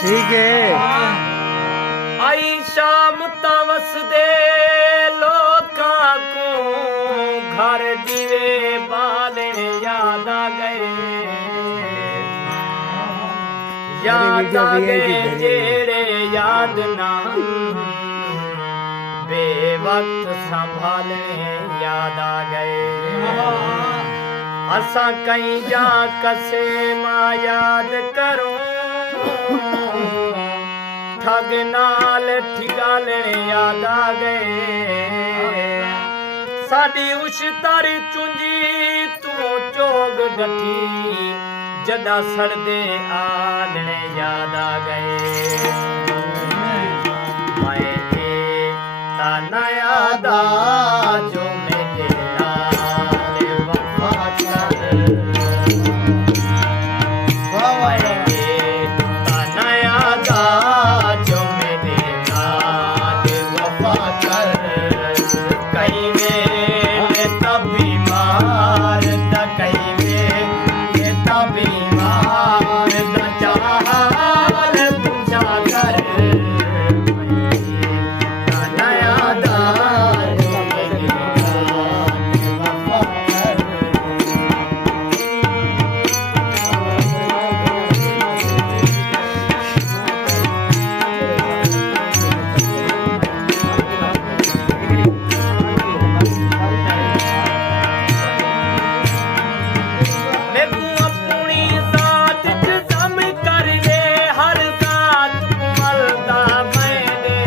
ठीक है। आई शाम तवस दे लोकां को घर दिवे बाले याद आ गए, याद आ गए जेड़े याद ना बेवक्त संभालने याद आ गए। असा कहीं जा कसे मां याद करो, ठग नाल ठिगालने याद आ गए। साडी उछतारी चुंजी तू चोग डठी, जदा सड़दे आलने याद आ गए। मैं ताना याद आ जो मेरे नाल वफा कर, ताना याद आ जो मेरे नाल वफा कर। कई वेले तभी मार द, कई वेले तभी मार द चाल पूछा कर। ताना याद आ जो मेरे नाल वफा कर। मैनू अपनी जात च जम कर ले, हर जात मलदा मैंने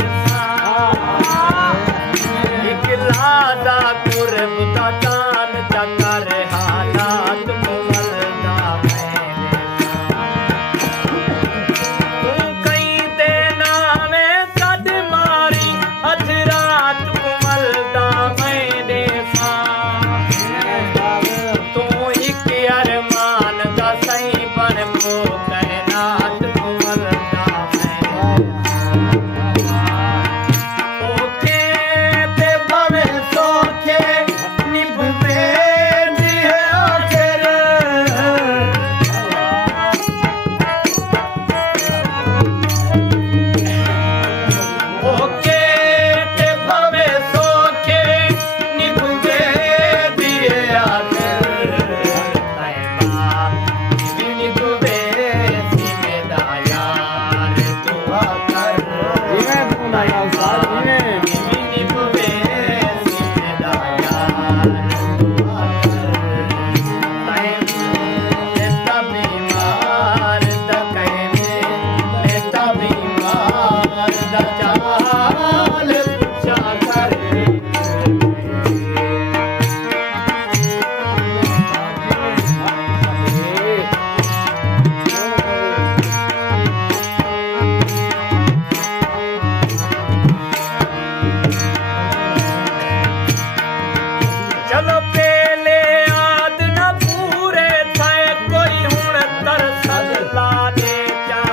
एक लादा कुर्ब दा दान चकर हालात मलदा मैंने। तू कहीं दे नामे सद मारी, अज रात मलदा मैंने तू एक अरमान दा सही बन को कहनात मलदा ओखे ते भवे सोखे निभवे दी है आखिर। ओखे ते भवे सोखे निभवे दी है आखिर। निभवे सीमेदा यार दुआ कर। निभवे सीमेदा यार दुआ कर। तभी मार द कहने, तभी मार द चाल पूछा कर। चलो पेले आद न पूरे थे, कोई हुण तरसल ला दे जा।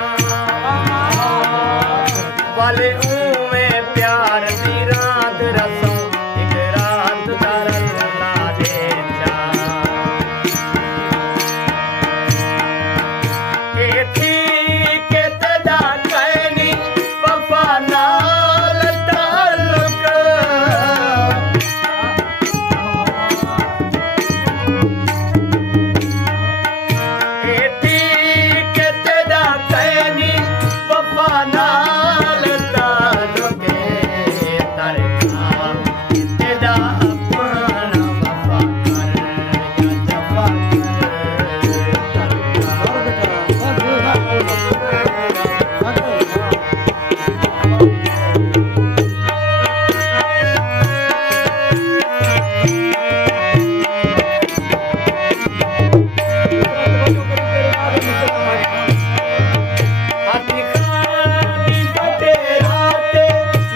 वाले उमें प्यार दी रात रसों, एक रात दरल ला दे जा। ए ठीक तेदा कहनी वफा नाल ताल्लुक। ठीक तेदा कहनी वफा नाल ताल्लुक। तरका तेदा अपना वफा कर या जफा हाथी खानी बटे राते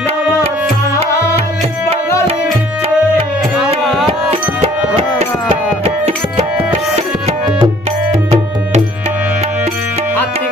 नवा साल बगल विच। हाथी